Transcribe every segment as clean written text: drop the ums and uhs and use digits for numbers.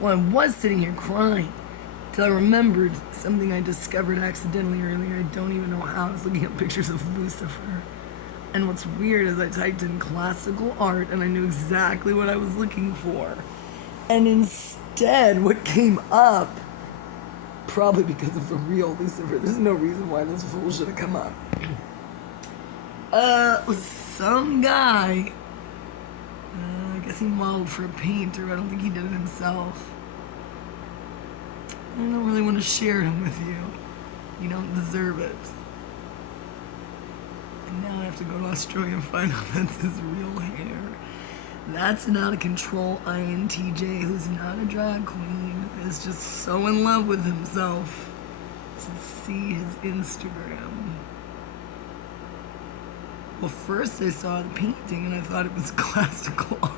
Well, I was sitting here crying till I remembered something I discovered accidentally earlier. I don't even know how. I was looking at pictures of Lucifer. And what's weird is I typed in classical art and I knew exactly what I was looking for. And instead, what came up, probably because of the real Lucifer, there's no reason why this fool should have come up. Was some guy, I guess he modeled for a painter. I don't think he did it himself. I don't really want to share him with you. You don't deserve it. And now I have to go to Australia and find out that's his real hair. That's an out of control INTJ who's not a drag queen, is just so in love with himself to see his Instagram. Well, first I saw the painting and I thought it was classical art.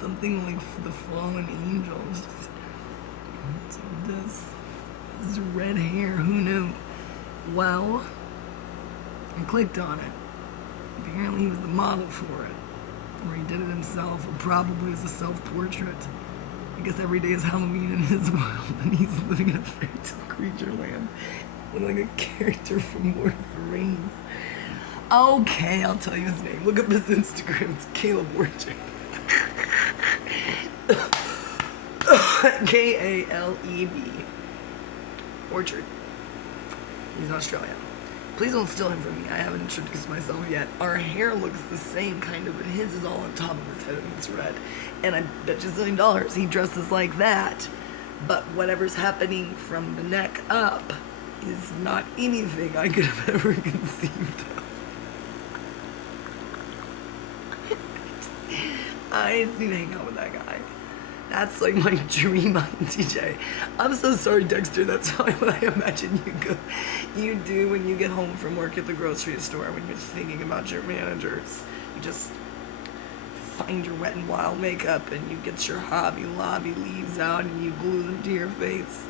Something like the fallen angels. So this red hair, who knew? Well, I clicked on it. Apparently he was the model for it. Or he did it himself, or probably as a self-portrait. I guess every day is Halloween in his world, and he's living in a fairy tale creature land. Like a character from Lord of the Rings. Okay, I'll tell you his name. Look up his Instagram. It's Caleb Orchard. Kaleb. Orchard. He's in Australia. Please don't steal him from me. I haven't introduced myself yet. Our hair looks the same, kind of, but his is all on top of his head and it's red. And I bet you $1 he dresses like that. But whatever's happening from the neck up is not anything I could have ever conceived of. I just need to hang out with that guy. That's like my dream INTJ. I'm so sorry, Dexter. That's how I imagine you do when you get home from work at the grocery store, when you're thinking about your managers. You just find your Wet n Wild makeup and you get your Hobby Lobby leaves out and you glue them to your face.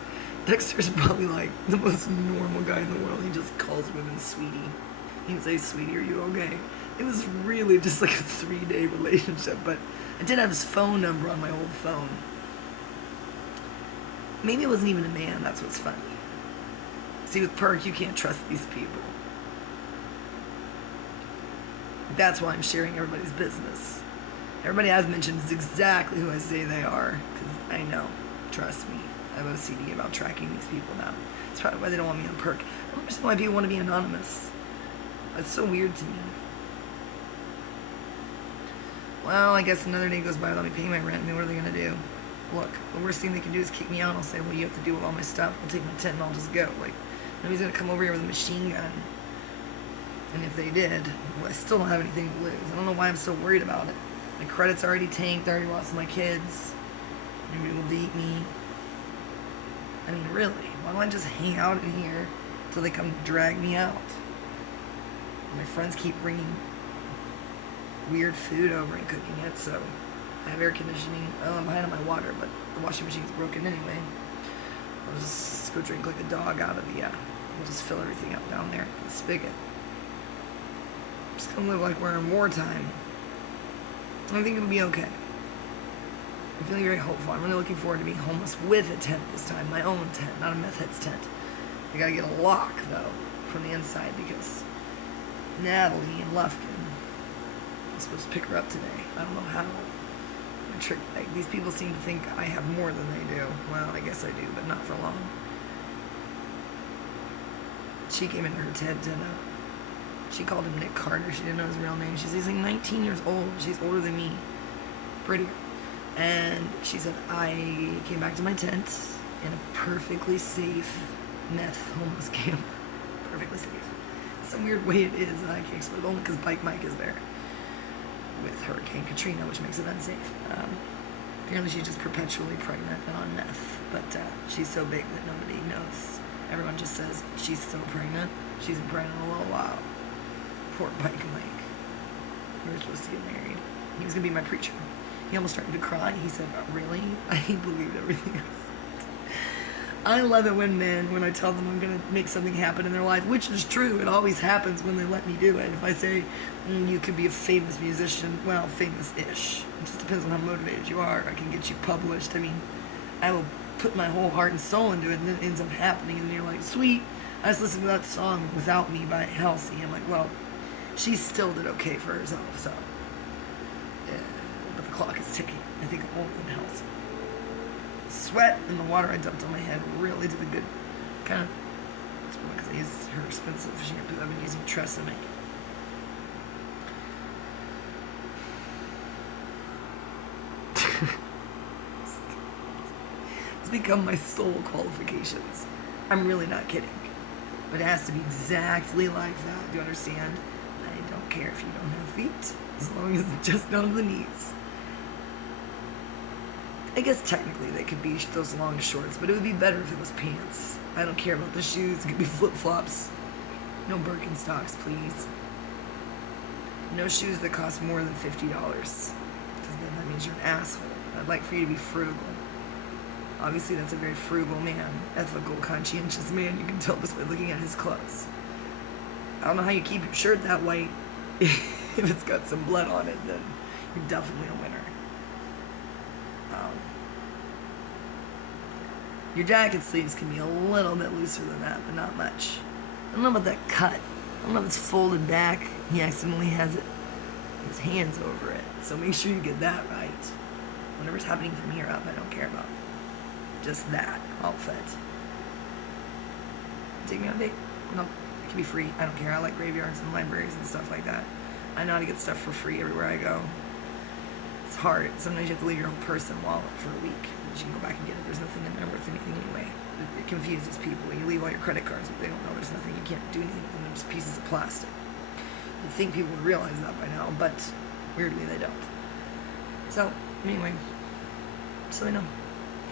Dexter's probably like the most normal guy in the world. He just calls women sweetie. He would say, sweetie, are you okay? It was really just like a 3-day relationship, but I did have his phone number on my old phone. Maybe it wasn't even a man, that's what's funny. See, with Perk, you can't trust these people. That's why I'm sharing everybody's business. Everybody I've mentioned is exactly who I say they are, because I know, trust me, I have OCD about tracking these people now. That's probably why they don't want me on Perk. I don't understand why people want to be anonymous. That's so weird to me. Well, I guess another day goes by without me paying my rent. I mean, what are they going to do? Look, the worst thing they can do is kick me out. I'll say, well, you have to deal with all my stuff. I'll take my tent and I'll just go. Like, nobody's going to come over here with a machine gun. And if they did, well, I still don't have anything to lose. I don't know why I'm so worried about it. My credit's already tanked. I already lost my kids. Nobody will date me. I mean, really, why don't I just hang out in here until they come drag me out? My friends keep bringing weird food over and cooking it, so I have air conditioning. Oh, I'm behind on my water, but the washing machine's broken anyway. I'll just go drink like a dog out of the, we'll just fill everything up down there in the spigot. I'm just gonna live like we're in wartime. I think it'll be okay. I'm feeling very hopeful. I'm really looking forward to being homeless with a tent this time. My own tent, not a meth head's tent. I gotta get a lock, though, from the inside, because Natalie and Lufkin, I'm supposed to pick her up today. I don't know how. Like, these people seem to think I have more than they do. Well, I guess I do, but not for long. She came into her tent and she called him Nick Carter. She didn't know his real name. She said he's like 19 years old. She's older than me. Prettier. And she said, I came back to my tent in a perfectly safe meth homeless camp. Perfectly safe. Some weird way it is, and I can't explain it, only because Bike Mike is there with Hurricane Katrina, which makes it unsafe. Apparently she's just perpetually pregnant and on meth, but she's so big that nobody knows. Everyone just says, she's so pregnant. She's been pregnant a little while. Poor Bike Mike. We were supposed to get married. He was going to be my preacher. He almost started to cry. He said, really? I believed everything I said. I love it when I tell them I'm going to make something happen in their life, which is true. It always happens when they let me do it. If I say, you could be a famous musician, well, famous-ish. It just depends on how motivated you are. I can get you published. I mean, I will put my whole heart and soul into it, and then it ends up happening, and you're like, sweet. I just listened to that song, Without Me by Halsey. I'm like, well, she still did okay for herself, so. Yeah, but the clock is ticking. I think I'm older than Halsey. Sweat and the water I dumped on my head really did a good kind of, because I used her expensive shampoo. I've been using Tresemme. It's become my sole qualifications. I'm really not kidding. But it has to be exactly like that. Do you understand? I don't care if you don't have feet, as long as it's just down to the knees. I guess technically they could be those long shorts, but it would be better if it was pants. I don't care about the shoes. It could be flip-flops. No Birkenstocks, please. No shoes that cost more than $50, because then that means you're an asshole. I'd like for you to be frugal. Obviously, that's a very frugal man, ethical, conscientious man. You can tell just by looking at his clothes. I don't know how you keep your shirt that white. If it's got some blood on it, then you're definitely a winner. Your jacket sleeves can be a little bit looser than that, but not much. I don't know about that cut. I don't know if it's folded back. He accidentally has his hands over it. So make sure you get that right. Whatever's happening from here up, I don't care about. Just that outfit. Take me on a date? No, it can be free. I don't care. I like graveyards and libraries and stuff like that. I know how to get stuff for free everywhere I go. It's hard. Sometimes you have to leave your whole purse and wallet for a week. But you can go back and get it. There's nothing in there worth anything anyway. It confuses people. You leave all your credit cards, but they don't know there's nothing. You can't do anything with them. They're just pieces of plastic. You'd think people would realize that by now, but weirdly they don't. So, anyway, just so I know.